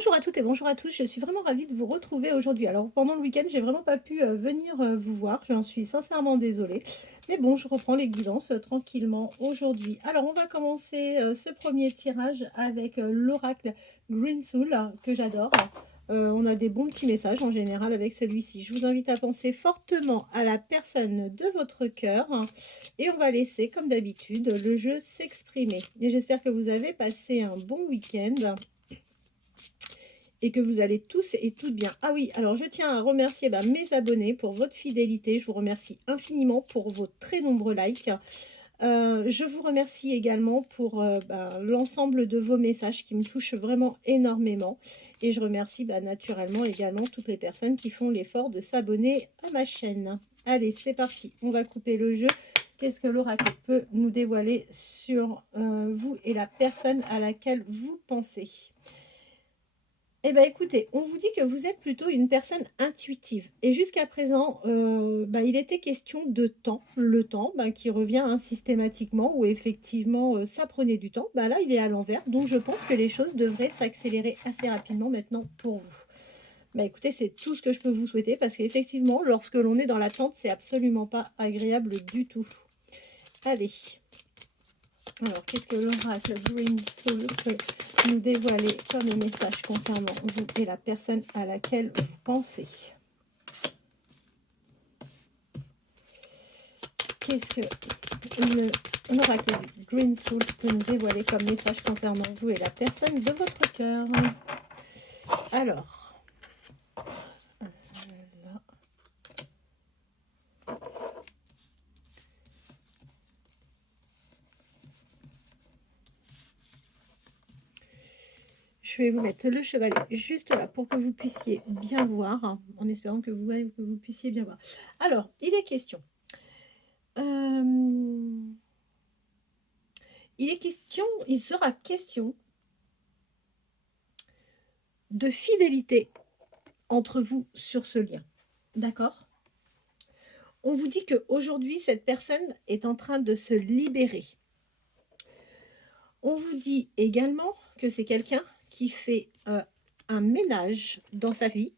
Bonjour à toutes et bonjour à tous, je suis vraiment ravie de vous retrouver aujourd'hui. Alors pendant le week-end, j'ai vraiment pas pu venir vous voir, j'en suis sincèrement désolée. Mais bon, je reprends les guidances tranquillement aujourd'hui. Alors on va commencer ce premier tirage avec l'oracle Green Soul que j'adore. On a des bons petits messages en général avec celui-ci. Je vous invite à penser fortement à la personne de votre cœur et on va laisser, comme d'habitude, le jeu s'exprimer. Et j'espère que vous avez passé un bon week-end et que vous allez tous et toutes bien. Ah oui, alors je tiens à remercier mes abonnés pour votre fidélité. Je vous remercie infiniment pour vos très nombreux likes. Je vous remercie également pour l'ensemble de vos messages qui me touchent vraiment énormément. Et je remercie naturellement également toutes les personnes qui font l'effort de s'abonner à ma chaîne. Allez, c'est parti. On va couper le jeu. Qu'est-ce que l'oracle peut nous dévoiler sur vous et la personne à laquelle vous pensez? Eh bien, écoutez, on vous dit que vous êtes plutôt une personne intuitive. Et jusqu'à présent, il était question de temps, le temps qui revient systématiquement, où effectivement, ça prenait du temps. Là, il est à l'envers. Donc, je pense que les choses devraient s'accélérer assez rapidement maintenant pour vous. Écoutez, c'est tout ce que je peux vous souhaiter, parce qu'effectivement, lorsque l'on est dans l'attente, c'est absolument pas agréable du tout. Allez. Alors, qu'est-ce que l'oracle Green Soul peut nous dévoiler comme message concernant vous et la personne à laquelle vous pensez? Qu'est-ce que l'oracle Green Soul peut nous dévoiler comme message concernant vous et la personne de votre cœur? Alors, je vais vous mettre le chevalet juste là pour que vous puissiez bien voir, en espérant que vous puissiez bien voir. Alors, il est question. Il sera question de fidélité entre vous sur ce lien. D'accord? On vous dit qu'aujourd'hui, cette personne est en train de se libérer. On vous dit également que c'est quelqu'un qui fait un ménage dans sa vie.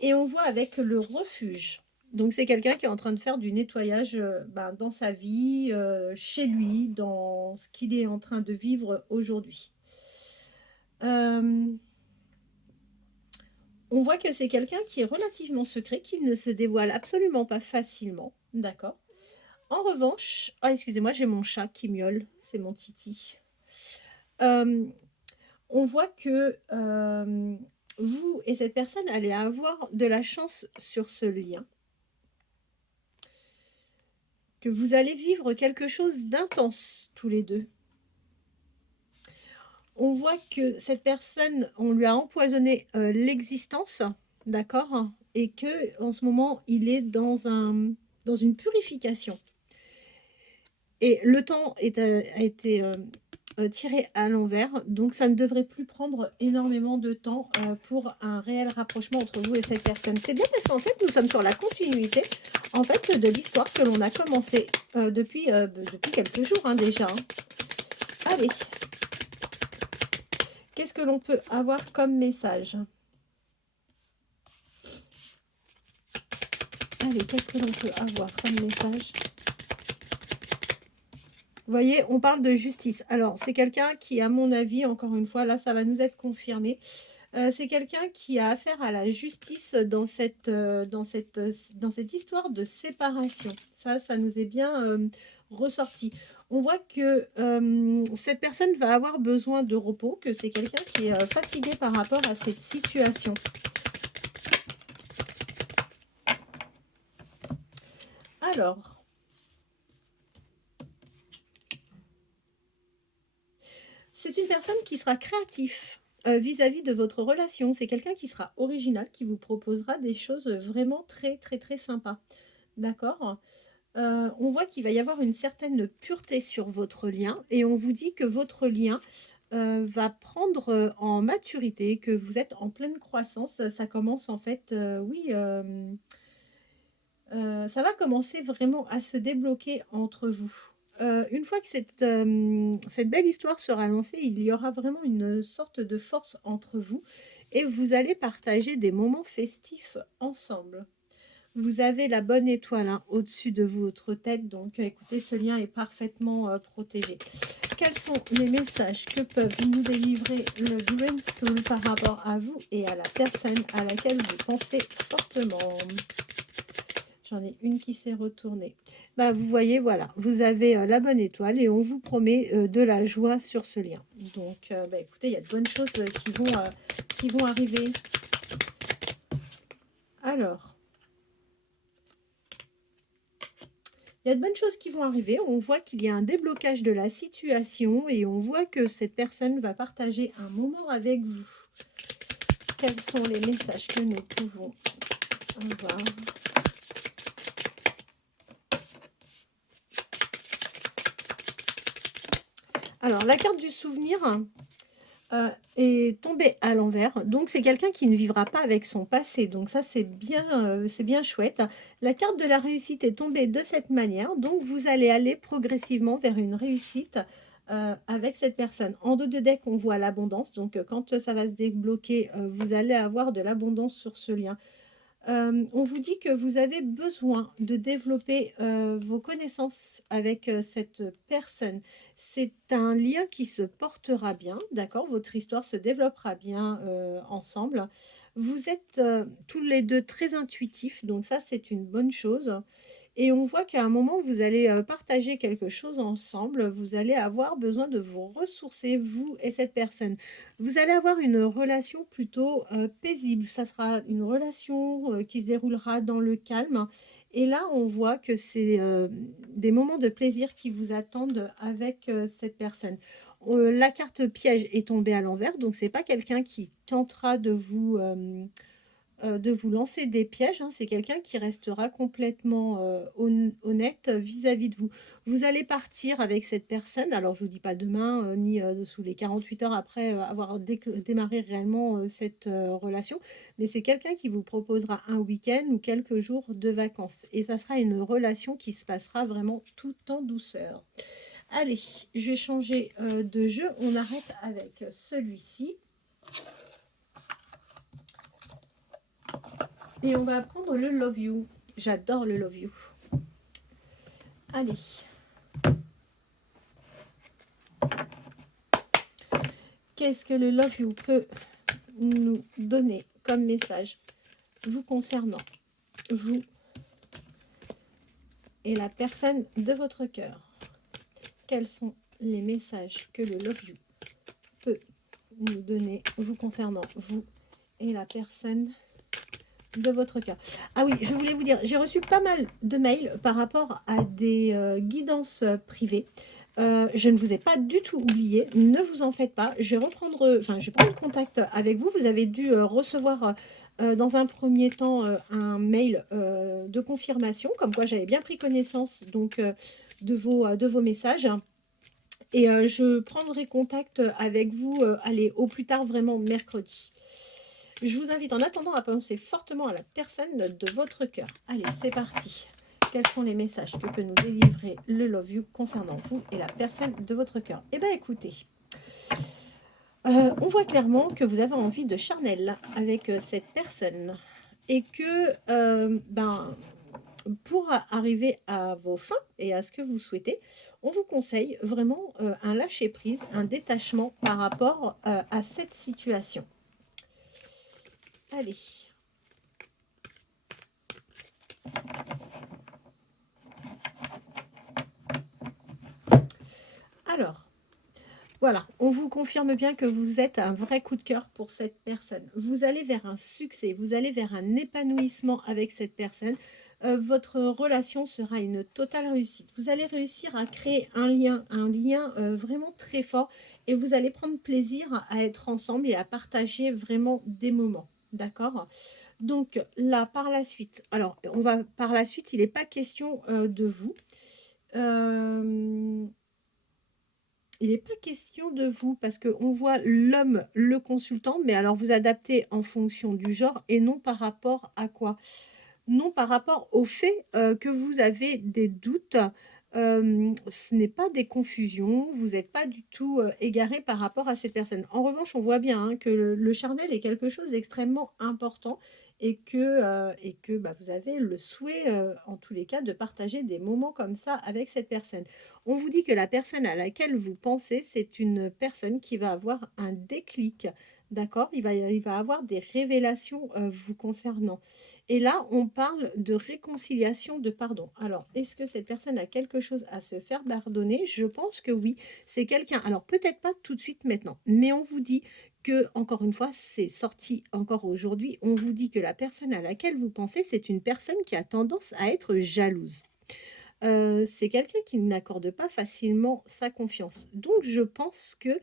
Et on voit avec le refuge. Donc, c'est quelqu'un qui est en train de faire du nettoyage dans sa vie, chez lui, dans ce qu'il est en train de vivre aujourd'hui. On voit que c'est quelqu'un qui est relativement secret, qui ne se dévoile absolument pas facilement. D'accord? En revanche, excusez-moi, j'ai mon chat qui miaule, c'est mon Titi. On voit que vous et cette personne allez avoir de la chance sur ce lien. Que vous allez vivre quelque chose d'intense tous les deux. On voit que cette personne, on lui a empoisonné l'existence, d'accord? Et que en ce moment, il est dans une purification. Et le temps a été tiré à l'envers, donc ça ne devrait plus prendre énormément de temps pour un réel rapprochement entre vous et cette personne. C'est bien parce qu'en fait, nous sommes sur la continuité en fait, de l'histoire que l'on a commencé depuis quelques jours déjà. Allez, qu'est-ce que l'on peut avoir comme message? Allez, qu'est-ce que l'on peut avoir comme message? Vous voyez, on parle de justice. Alors, c'est quelqu'un qui, à mon avis, encore une fois, là, ça va nous être confirmé. C'est quelqu'un qui a affaire à la justice dans cette histoire de séparation. Ça nous est bien ressorti. On voit que cette personne va avoir besoin de repos, que c'est quelqu'un qui est fatigué par rapport à cette situation. Alors, c'est une personne qui sera créatif vis-à-vis de votre relation. C'est quelqu'un qui sera original, qui vous proposera des choses vraiment très, très, très sympas. D'accord? On voit qu'il va y avoir une certaine pureté sur votre lien et on vous dit que votre lien va prendre en maturité, que vous êtes en pleine croissance. Ça commence en fait, ça va commencer vraiment à se débloquer entre vous. une fois que cette belle histoire sera lancée, il y aura vraiment une sorte de force entre vous et vous allez partager des moments festifs ensemble. Vous avez la bonne étoile hein, au-dessus de votre tête, donc écoutez, ce lien est parfaitement protégé. Quels sont les messages que peuvent nous délivrer le Green Soul par rapport à vous et à la personne à laquelle vous pensez fortement? J'en ai une qui s'est retournée. Bah, vous voyez, voilà, vous avez la bonne étoile et on vous promet de la joie sur ce lien. Donc, bah, écoutez, il y a de bonnes choses qui vont arriver. Alors, il y a de bonnes choses qui vont arriver. On voit qu'il y a un déblocage de la situation et on voit que cette personne va partager un moment avec vous. Quels sont les messages que nous pouvons avoir? Alors, la carte du souvenir est tombée à l'envers. Donc, c'est quelqu'un qui ne vivra pas avec son passé. Donc, ça, c'est bien chouette. La carte de la réussite est tombée de cette manière. Donc, vous allez aller progressivement vers une réussite avec cette personne. En dos de deck, on voit l'abondance. Donc, quand ça va se débloquer, vous allez avoir de l'abondance sur ce lien. On vous dit que vous avez besoin de développer vos connaissances avec cette personne. C'est un lien qui se portera bien, d'accord? Votre histoire se développera bien ensemble. Vous êtes tous les deux très intuitifs, donc ça c'est une bonne chose. Et on voit qu'à un moment, vous allez partager quelque chose ensemble. Vous allez avoir besoin de vous ressourcer, vous et cette personne. Vous allez avoir une relation plutôt paisible. Ça sera une relation qui se déroulera dans le calme. Et là, on voit que c'est des moments de plaisir qui vous attendent avec cette personne. La carte piège est tombée à l'envers, donc c'est pas quelqu'un qui tentera de vous lancer des pièges, hein. C'est quelqu'un qui restera complètement honnête vis-à-vis de vous. Vous allez partir avec cette personne, alors je ne vous dis pas demain, ni sous les 48 heures après avoir démarré réellement cette relation, mais c'est quelqu'un qui vous proposera un week-end ou quelques jours de vacances. Et ça sera une relation qui se passera vraiment tout en douceur. Allez, je vais changer de jeu, on arrête avec celui-ci. Et on va prendre le Love You. J'adore le Love You. Allez. Qu'est-ce que le Love You peut nous donner comme message vous concernant, vous et la personne de votre cœur? Quels sont les messages que le Love You peut nous donner vous concernant, vous et la personne de votre cœur? Ah oui, je voulais vous dire, j'ai reçu pas mal de mails par rapport à des guidances privées. Je ne vous ai pas du tout oublié, ne vous en faites pas. Je vais prendre contact avec vous. Vous avez dû recevoir dans un premier temps un mail de confirmation, comme quoi j'avais bien pris connaissance donc de vos messages. Et je prendrai contact avec vous, allez, au plus tard vraiment mercredi. Je vous invite en attendant à penser fortement à la personne de votre cœur. Allez, c'est parti. Quels sont les messages que peut nous délivrer le Love You concernant vous et la personne de votre cœur? Eh bien, écoutez, on voit clairement que vous avez envie de charnel avec cette personne et que, pour arriver à vos fins et à ce que vous souhaitez, on vous conseille vraiment un lâcher-prise, un détachement par rapport à cette situation. Allez. Alors, voilà, on vous confirme bien que vous êtes un vrai coup de cœur pour cette personne. Vous allez vers un succès, vous allez vers un épanouissement avec cette personne. Votre relation sera une totale réussite. Vous allez réussir à créer un lien vraiment très fort et vous allez prendre plaisir à être ensemble et à partager vraiment des moments. D'accord? Donc là, par la suite, il n'est pas question de vous. Il n'est pas question de vous parce qu'on voit l'homme, le consultant, mais alors vous adaptez en fonction du genre et non par rapport à quoi? Non par rapport au fait que vous avez des doutes ce n'est pas des confusions, vous n'êtes pas du tout, égarés par rapport à cette personne. En revanche, on voit bien, hein, que le charnel est quelque chose d'extrêmement important et que, bah, vous avez le souhait, en tous les cas, de partager des moments comme ça avec cette personne. On vous dit que la personne à laquelle vous pensez, c'est une personne qui va avoir un déclic, d'accord? Il va avoir des révélations, vous concernant. Et là, on parle de réconciliation, de pardon. Alors, est-ce que cette personne a quelque chose à se faire pardonner? Je pense que oui. C'est quelqu'un, alors peut-être pas tout de suite maintenant, mais on vous dit que, encore une fois, c'est sorti encore aujourd'hui, on vous dit que la personne à laquelle vous pensez, c'est une personne qui a tendance à être jalouse. C'est quelqu'un qui n'accorde pas facilement sa confiance. Donc je pense que,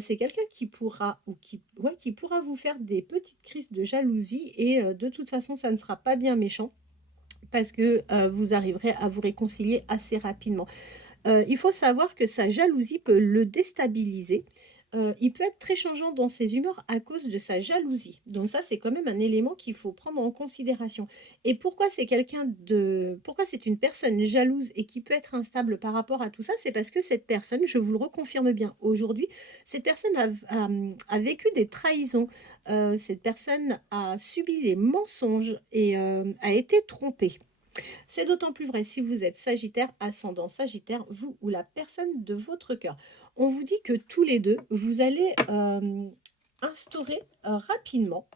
c'est quelqu'un qui pourra ou qui ouais, qui pourra vous faire des petites crises de jalousie et de toute façon, ça ne sera pas bien méchant parce que, vous arriverez à vous réconcilier assez rapidement. Il faut savoir que sa jalousie peut le déstabiliser. Il peut être très changeant dans ses humeurs à cause de sa jalousie. Donc ça, c'est quand même un élément qu'il faut prendre en considération. Et pourquoi c'est une personne jalouse et qui peut être instable par rapport à tout ça? C'est parce que cette personne, je vous le reconfirme bien aujourd'hui, cette personne a vécu des trahisons. Cette personne a subi les mensonges et a été trompée. C'est d'autant plus vrai si vous êtes Sagittaire, ascendant Sagittaire, vous ou la personne de votre cœur. On vous dit que tous les deux, vous allez instaurer rapidement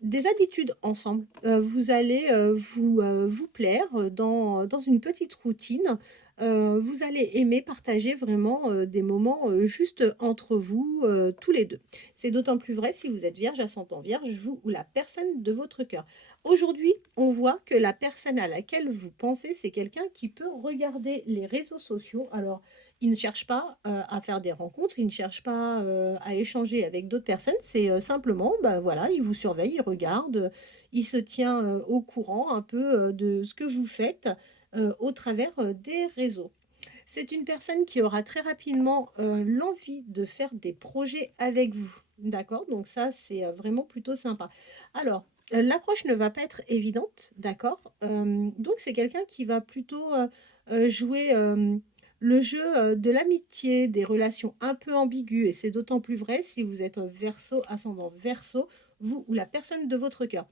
des habitudes ensemble. Vous allez vous plaire dans une petite routine. Vous allez aimer partager vraiment des moments juste entre vous, tous les deux. C'est d'autant plus vrai si vous êtes vierge, ascendant vierge, vous ou la personne de votre cœur. Aujourd'hui, on voit que la personne à laquelle vous pensez, c'est quelqu'un qui peut regarder les réseaux sociaux. Alors, il ne cherche pas à faire des rencontres, il ne cherche pas à échanger avec d'autres personnes. C'est simplement, bah, voilà, il vous surveille, il regarde, il se tient au courant un peu de ce que vous faites au travers des réseaux. C'est une personne qui aura très rapidement l'envie de faire des projets avec vous. D'accord? Donc ça, c'est vraiment plutôt sympa. Alors, l'approche ne va pas être évidente, d'accord? Donc c'est quelqu'un qui va plutôt jouer le jeu de l'amitié, des relations un peu ambiguës, et c'est d'autant plus vrai si vous êtes Verseau, ascendant Verseau, vous ou la personne de votre cœur.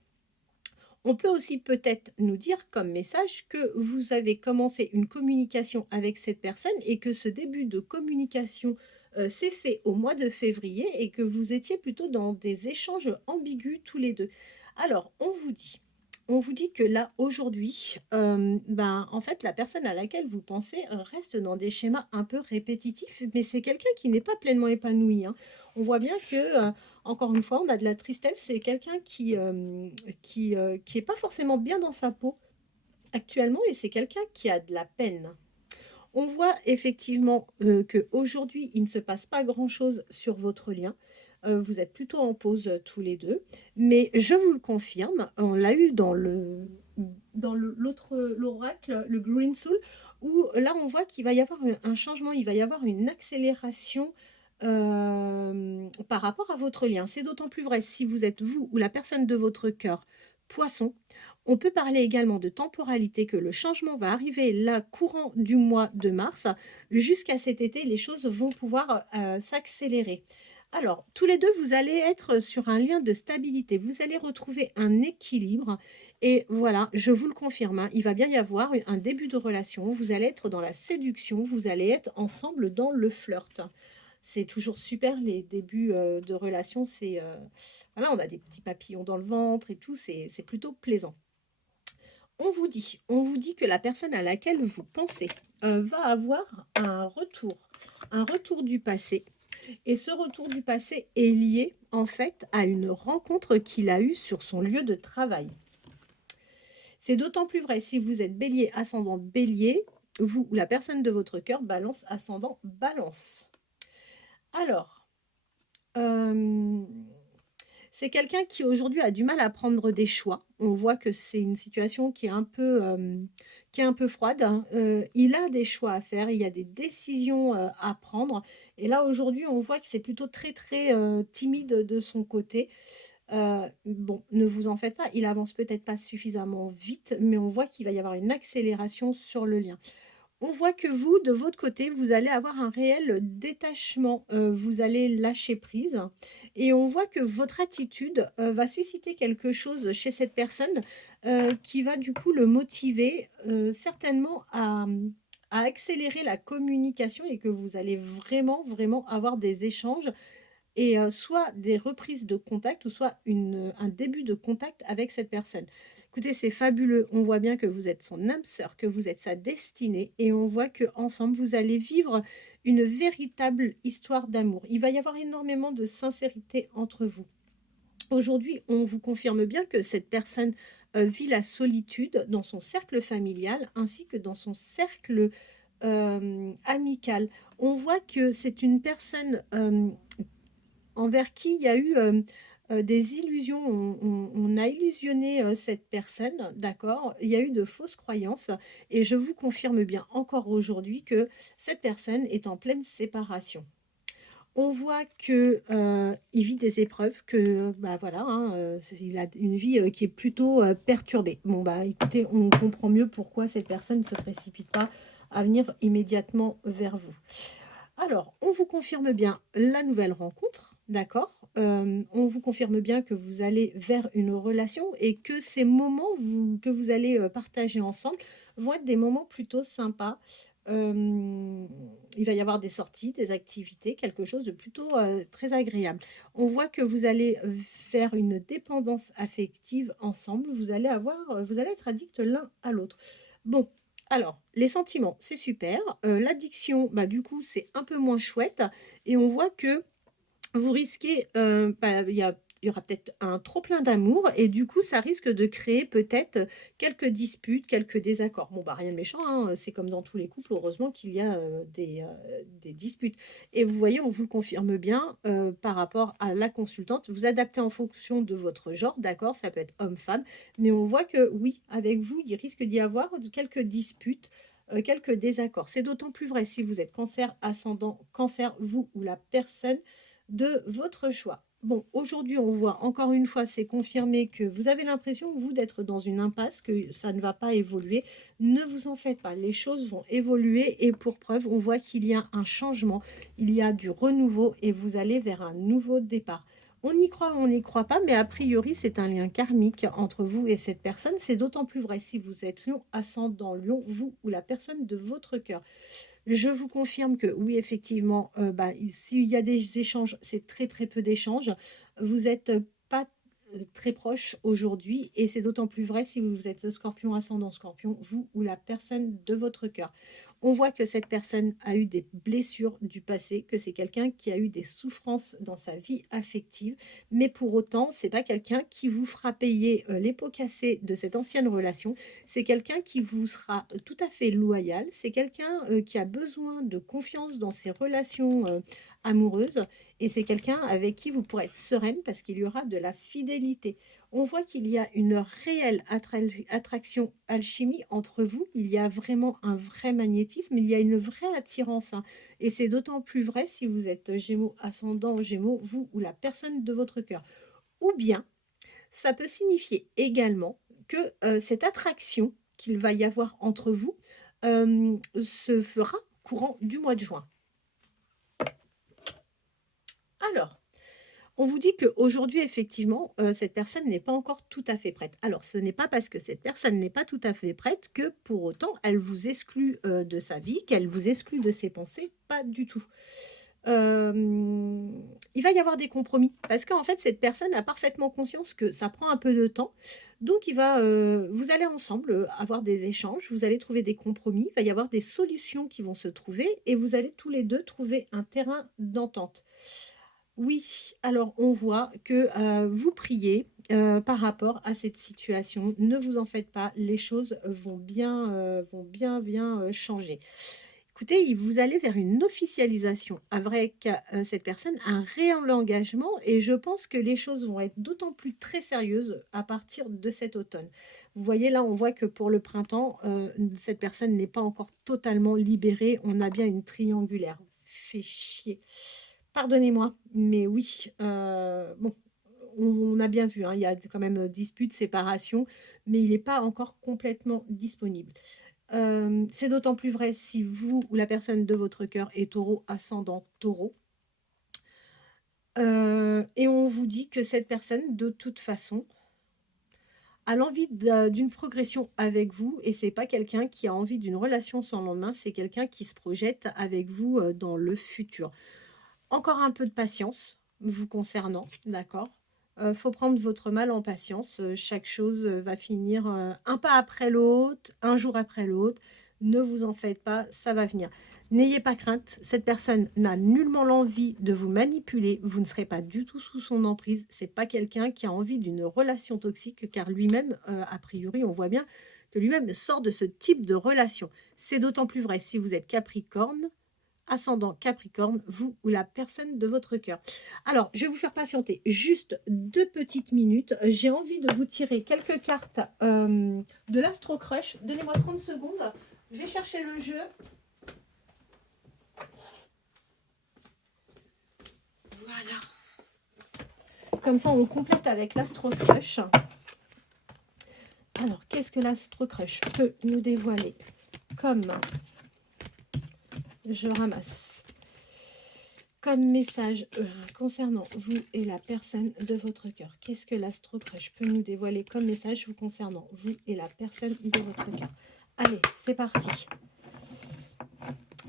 On peut aussi peut-être nous dire comme message que vous avez commencé une communication avec cette personne et que ce début de communication s'est fait au mois de février et que vous étiez plutôt dans des échanges ambigus tous les deux. Alors, on vous dit que là, aujourd'hui, ben, en fait, la personne à laquelle vous pensez reste dans des schémas un peu répétitifs, mais c'est quelqu'un qui n'est pas pleinement épanoui, hein. On voit bien que, encore une fois, on a de la tristesse. C'est quelqu'un qui est pas forcément bien dans sa peau actuellement et c'est quelqu'un qui a de la peine. On voit effectivement qu'aujourd'hui, il ne se passe pas grand-chose sur votre lien. Vous êtes plutôt en pause tous les deux. Mais je vous le confirme, on l'a eu l'oracle, le Green Soul, où là, on voit qu'il va y avoir un changement, il va y avoir une accélération par rapport à votre lien. C'est d'autant plus vrai si vous êtes vous ou la personne de votre cœur, poisson. On peut parler également de temporalité, que le changement va arriver là, courant du mois de mars. Jusqu'à cet été, les choses vont pouvoir s'accélérer. Alors, tous les deux, vous allez être sur un lien de stabilité. Vous allez retrouver un équilibre. Et voilà, je vous le confirme, hein, il va bien y avoir un début de relation. Vous allez être dans la séduction. Vous allez être ensemble dans le flirt. C'est toujours super les débuts de relation. Voilà, on a des petits papillons dans le ventre et tout. C'est plutôt plaisant. On vous dit que la personne à laquelle vous pensez va avoir un retour du passé. Et ce retour du passé est lié en fait à une rencontre qu'il a eue sur son lieu de travail. C'est d'autant plus vrai si vous êtes bélier, ascendant bélier, vous ou la personne de votre cœur, balance, ascendant balance. Alors, c'est quelqu'un qui aujourd'hui a du mal à prendre des choix. On voit que c'est une situation qui est un peu froide, hein. Il a des choix à faire, il y a des décisions à prendre. Et là, aujourd'hui, on voit que c'est plutôt très, très timide de son côté. Bon, ne vous en faites pas, il avance peut-être pas suffisamment vite, mais on voit qu'il va y avoir une accélération sur le lien. On voit que vous, de votre côté, vous allez avoir un réel détachement, vous allez lâcher prise et on voit que votre attitude, va susciter quelque chose chez cette personne, qui va du coup le motiver, certainement à accélérer la communication et que vous allez vraiment, vraiment avoir des échanges et soit des reprises de contact ou soit un début de contact avec cette personne. Écoutez, c'est fabuleux. On voit bien que vous êtes son âme sœur, que vous êtes sa destinée et on voit que ensemble vous allez vivre une véritable histoire d'amour. Il va y avoir énormément de sincérité entre vous. Aujourd'hui, on vous confirme bien que cette personne, vit la solitude dans son cercle familial ainsi que dans son cercle, amical. On voit que c'est une personne, envers qui il y a eu, des illusions. On a illusionné, cette personne, d'accord? Il y a eu de fausses croyances et je vous confirme bien encore aujourd'hui que cette personne est en pleine séparation. On voit que, il vit des épreuves, que, bah, voilà, hein, il a une vie, qui est plutôt, perturbée. Bon, bah, écoutez, on comprend mieux pourquoi cette personne ne se précipite pas à venir immédiatement vers vous. Alors, on vous confirme bien la nouvelle rencontre, d'accord? On vous confirme bien que vous allez vers une relation et que ces moments que vous allez, partager ensemble vont être des moments plutôt sympas. Il va y avoir des sorties, des activités, quelque chose de plutôt, très agréable. On voit que vous allez, faire une dépendance affective ensemble. Vous allez être addicts l'un à l'autre. Bon, alors, les sentiments, c'est super. L'addiction, bah, du coup, c'est un peu moins chouette et on voit que vous risquez, bah, il y aura peut-être un trop plein d'amour et du coup, ça risque de créer peut-être, quelques disputes, quelques désaccords. Bon, bah, rien de méchant, hein, c'est comme dans tous les couples, heureusement qu'il y a, des disputes et vous voyez, on vous le confirme bien, par rapport à la consultante. Vous adaptez en fonction de votre genre, d'accord? Ça peut être homme-femme, mais on voit que oui, avec vous, il risque d'y avoir quelques disputes, quelques désaccords. C'est d'autant plus vrai si vous êtes cancer, ascendant cancer, vous ou la personne de votre choix. Bon, aujourd'hui, on voit encore une fois, c'est confirmé que vous avez l'impression, vous, d'être dans une impasse, que ça ne va pas évoluer. Ne vous en faites pas, les choses vont évoluer et pour preuve, on voit qu'il y a un changement, il y a du renouveau et vous allez vers un nouveau départ. On y croit ou on n'y croit pas, mais a priori, c'est un lien karmique entre vous et cette personne. C'est d'autant plus vrai si vous êtes lion, ascendant lion, vous ou la personne de votre cœur. Je vous confirme que oui, effectivement, bah, s'il y a des échanges, c'est très, très peu d'échanges. Vous êtes, pas, très proches aujourd'hui et c'est d'autant plus vrai si vous êtes scorpion, ascendant scorpion, vous ou la personne de votre cœur. On voit que cette personne a eu des blessures du passé, que c'est quelqu'un qui a eu des souffrances dans sa vie affective, mais pour autant, c'est pas quelqu'un qui vous fera payer, les pots cassés de cette ancienne relation. C'est quelqu'un qui vous sera tout à fait loyal. C'est quelqu'un, qui a besoin de confiance dans ses relations, amoureuses et c'est quelqu'un avec qui vous pourrez être sereine parce qu'il y aura de la fidélité. On voit qu'il y a une réelle attraction alchimie entre vous. Il y a vraiment un vrai magnétisme, il y a une vraie attirance, hein, et c'est d'autant plus vrai si vous êtes Gémeaux, ascendant Gémeaux, vous ou la personne de votre cœur. Ou bien ça peut signifier également que, cette attraction qu'il va y avoir entre vous, se fera courant du mois de juin. Alors, on vous dit qu'aujourd'hui, effectivement, cette personne n'est pas encore tout à fait prête. Alors, ce n'est pas parce que cette personne n'est pas tout à fait prête que, pour autant, elle vous exclut, de sa vie, qu'elle vous exclut de ses pensées, pas du tout. Il va y avoir des compromis parce qu'en fait, cette personne a parfaitement conscience que ça prend un peu de temps. Donc vous allez ensemble, avoir des échanges, vous allez trouver des compromis, il va y avoir des solutions qui vont se trouver et vous allez tous les 2 trouver un terrain d'entente. Oui, alors on voit que, vous priez, par rapport à cette situation. Ne vous en faites pas, les choses vont bien, changer. Écoutez, vous allez vers une officialisation avec, cette personne, un réel engagement et je pense que les choses vont être d'autant plus très sérieuses à partir de cet automne. Vous voyez là, on voit que pour le printemps, cette personne n'est pas encore totalement libérée. On a bien une triangulaire. Fait chier. Pardonnez-moi, mais oui, bon, on a bien vu, hein, il y a quand même, dispute, séparation, mais il n'est pas encore complètement disponible. C'est d'autant plus vrai si vous ou la personne de votre cœur est taureau, ascendant taureau. Et on vous dit que cette personne, de toute façon, a l'envie d'une progression avec vous, et c'est pas quelqu'un qui a envie d'une relation sans lendemain, c'est quelqu'un qui se projette avec vous dans le futur. Encore un peu de patience vous concernant, d'accord? Faut prendre votre mal en patience. Chaque chose va finir un pas après l'autre, un jour après l'autre. Ne vous en faites pas, ça va venir. N'ayez pas crainte, cette personne n'a nullement l'envie de vous manipuler. Vous ne serez pas du tout sous son emprise. C'est pas quelqu'un qui a envie d'une relation toxique, car lui-même, a priori, on voit bien que lui-même sort de ce type de relation. C'est d'autant plus vrai si vous êtes Capricorne, ascendant Capricorne, vous ou la personne de votre cœur. Alors, je vais vous faire patienter juste 2 petites minutes. J'ai envie de vous tirer quelques cartes de l'Astro Crush. Donnez-moi 30 secondes. Je vais chercher le jeu. Voilà. Comme ça, on complète avec l'Astro Crush. Alors, qu'est-ce que l'Astro Crush peut nous dévoiler comme... Je ramasse comme message concernant vous et la personne de votre cœur. Qu'est-ce que l'Astro Crush peut nous dévoiler comme message vous concernant vous et la personne de votre cœur? Allez, c'est parti.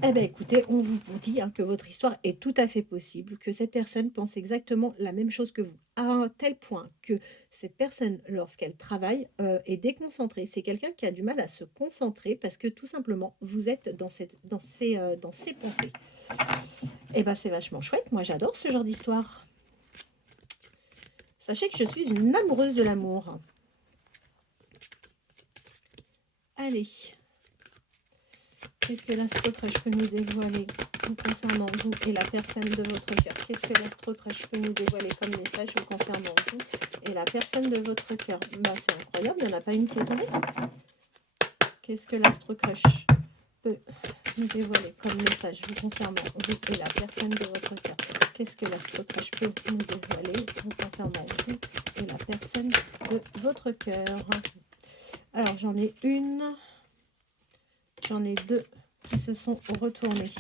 Eh bien, écoutez, on vous dit que votre histoire est tout à fait possible, que cette personne pense exactement la même chose que vous, à un tel point que cette personne, lorsqu'elle travaille, est déconcentrée. C'est quelqu'un qui a du mal à se concentrer parce que tout simplement, vous êtes dans ses pensées. Eh bien, c'est vachement chouette. Moi, j'adore ce genre d'histoire. Sachez que je suis une amoureuse de l'amour. Allez. Qu'est-ce que l'Astro Crush peut nous dévoiler concernant vous et la personne de votre cœur? Qu'est-ce que l'Astro Crush peut nous dévoiler comme message concernant vous et la personne de votre cœur? Bah, c'est incroyable, il n'y en a pas une qui est tombée. Qu'est-ce que l'Astro Crush peut nous dévoiler comme message concernant vous et la personne de votre cœur? Qu'est-ce que l'Astro Crush peut nous dévoiler concernant vous et la personne de votre cœur? Alors, j'en ai une, j'en ai deux qui se sont retournés.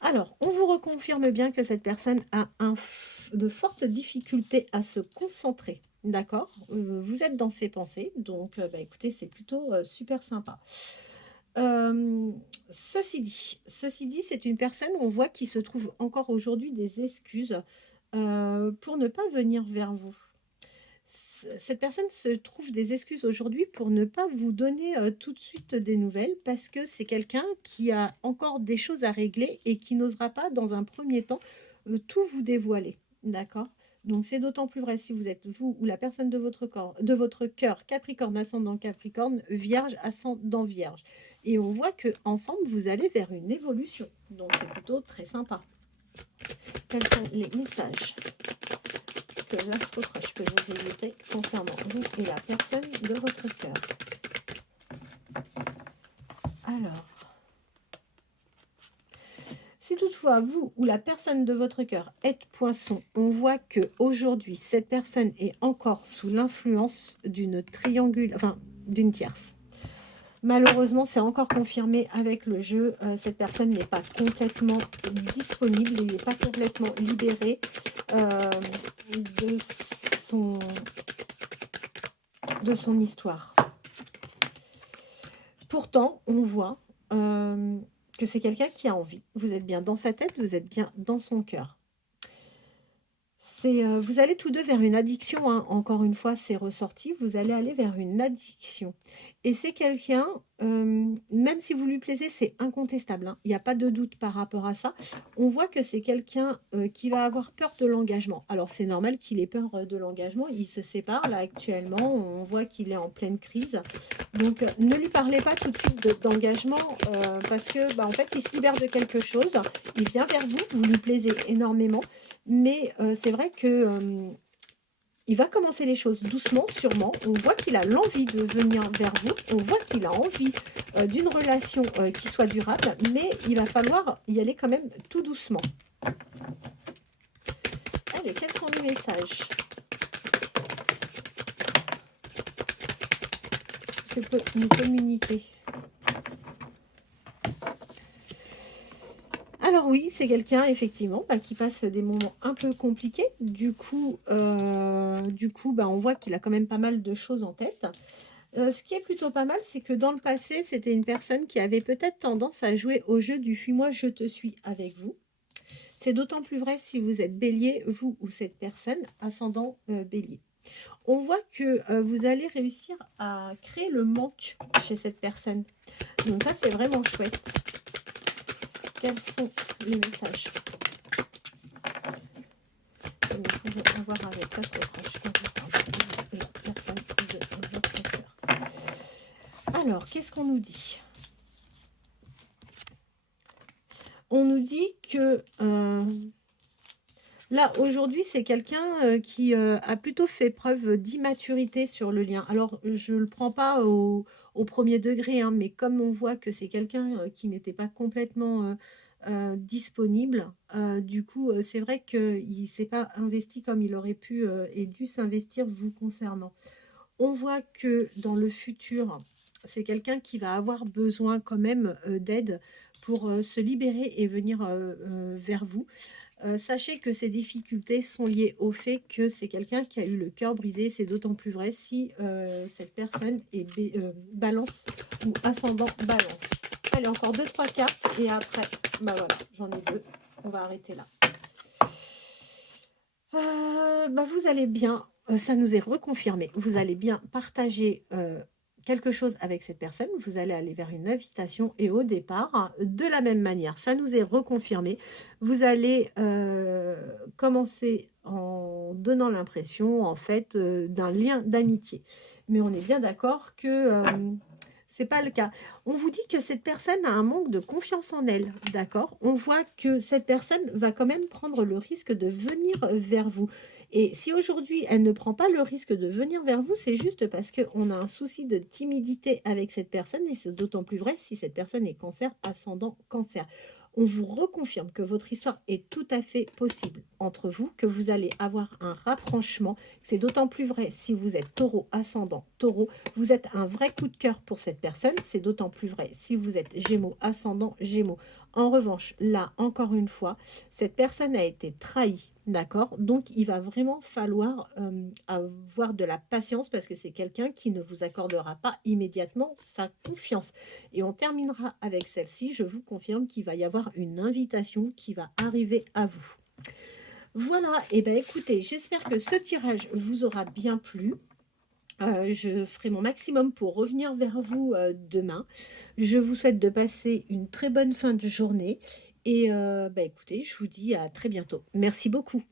Alors, on vous reconfirme bien que cette personne a de fortes difficultés à se concentrer. D'accord? Vous êtes dans ses pensées, donc écoutez, c'est plutôt super sympa. Ceci dit, c'est une personne, on voit, qui se trouve encore aujourd'hui des excuses pour ne pas venir vers vous. Cette personne se trouve des excuses aujourd'hui pour ne pas vous donner tout de suite des nouvelles, parce que c'est quelqu'un qui a encore des choses à régler et qui n'osera pas dans un premier temps tout vous dévoiler. D'accord? Donc c'est d'autant plus vrai si vous êtes vous ou la personne de votre cœur, Capricorne, ascendant Capricorne, Vierge, ascendant Vierge. Et on voit que ensemble vous allez vers une évolution. Donc c'est plutôt très sympa. Quels sont les messages que l'Astro Crush peut vous délivrer concernant vous et la personne de votre cœur? Alors, si toutefois vous ou la personne de votre cœur êtes Poisson, on voit que aujourd'hui cette personne est encore sous l'influence d'une d'une tierce. Malheureusement, c'est encore confirmé avec le jeu. Cette personne n'est pas complètement disponible, il n'est pas complètement libéré de son histoire. Pourtant, on voit que c'est quelqu'un qui a envie. Vous êtes bien dans sa tête, vous êtes bien dans son cœur. Vous allez tous deux vers une addiction, encore une fois, c'est ressorti, vous allez aller vers une addiction. Et c'est quelqu'un, même si vous lui plaisez, c'est incontestable, il n'y a pas de doute par rapport à ça. On voit que c'est quelqu'un qui va avoir peur de l'engagement. Alors c'est normal qu'il ait peur de l'engagement, il se sépare là actuellement, on voit qu'il est en pleine crise. Donc ne lui parlez pas tout de suite d'engagement, parce que en fait il se libère de quelque chose, il vient vers vous, vous lui plaisez énormément. Mais c'est vrai que il va commencer les choses doucement, sûrement. On voit qu'il a l'envie de venir vers vous. On voit qu'il a envie d'une relation qui soit durable. Mais il va falloir y aller quand même tout doucement. Allez, quels sont les messages que peut nous communiquer oui, c'est quelqu'un, effectivement, bah, qui passe des moments un peu compliqués. Du coup, on voit qu'il a quand même pas mal de choses en tête. Ce qui est plutôt pas mal, c'est que dans le passé, c'était une personne qui avait peut-être tendance à jouer au jeu du «fuis-moi, je te suis» avec vous. C'est d'autant plus vrai si vous êtes bélier, vous ou cette personne, ascendant bélier. On voit que vous allez réussir à créer le manque chez cette personne. Donc ça, c'est vraiment chouette. Quels sont les messages que nous pouvons avoir avec votre proche quand vous parlez de la personne de votre cœur? Alors, qu'est-ce qu'on nous dit? On nous dit que là, aujourd'hui, c'est quelqu'un qui a plutôt fait preuve d'immaturité sur le lien. Alors, je ne le prends pas au premier degré, hein, mais comme on voit que c'est quelqu'un qui n'était pas complètement disponible, du coup, c'est vrai qu'il ne s'est pas investi comme il aurait pu et dû s'investir vous concernant. On voit que dans le futur, c'est quelqu'un qui va avoir besoin quand même d'aide pour se libérer et venir vers vous. Sachez que ces difficultés sont liées au fait que c'est quelqu'un qui a eu le cœur brisé. C'est d'autant plus vrai si cette personne est balance ou ascendant balance. Allez, encore 2-3 cartes et après, bah voilà, j'en ai 2. On va arrêter là. Vous allez bien, ça nous est reconfirmé, vous allez bien partager quelque chose avec cette personne, vous allez aller vers une invitation et au départ, de la même manière, ça nous est reconfirmé, vous allez commencer en donnant l'impression en fait d'un lien d'amitié. Mais on est bien d'accord que c'est pas le cas. On vous dit que cette personne a un manque de confiance en elle, d'accord? On voit que cette personne va quand même prendre le risque de venir vers vous. Et si aujourd'hui, elle ne prend pas le risque de venir vers vous, c'est juste parce qu'on a un souci de timidité avec cette personne, et c'est d'autant plus vrai si cette personne est cancer, ascendant cancer. On vous reconfirme que votre histoire est tout à fait possible entre vous, que vous allez avoir un rapprochement. C'est d'autant plus vrai si vous êtes taureau, ascendant taureau. Vous êtes un vrai coup de cœur pour cette personne. C'est d'autant plus vrai si vous êtes gémeaux, ascendant gémeaux. En revanche, là, encore une fois, cette personne a été trahie. D'accord? Donc, il va vraiment falloir avoir de la patience parce que c'est quelqu'un qui ne vous accordera pas immédiatement sa confiance. Et on terminera avec celle-ci. Je vous confirme qu'il va y avoir une invitation qui va arriver à vous. Voilà, et bien écoutez, j'espère que ce tirage vous aura bien plu. Je ferai mon maximum pour revenir vers vous demain. Je vous souhaite de passer une très bonne fin de journée. Et écoutez, je vous dis à très bientôt. Merci beaucoup.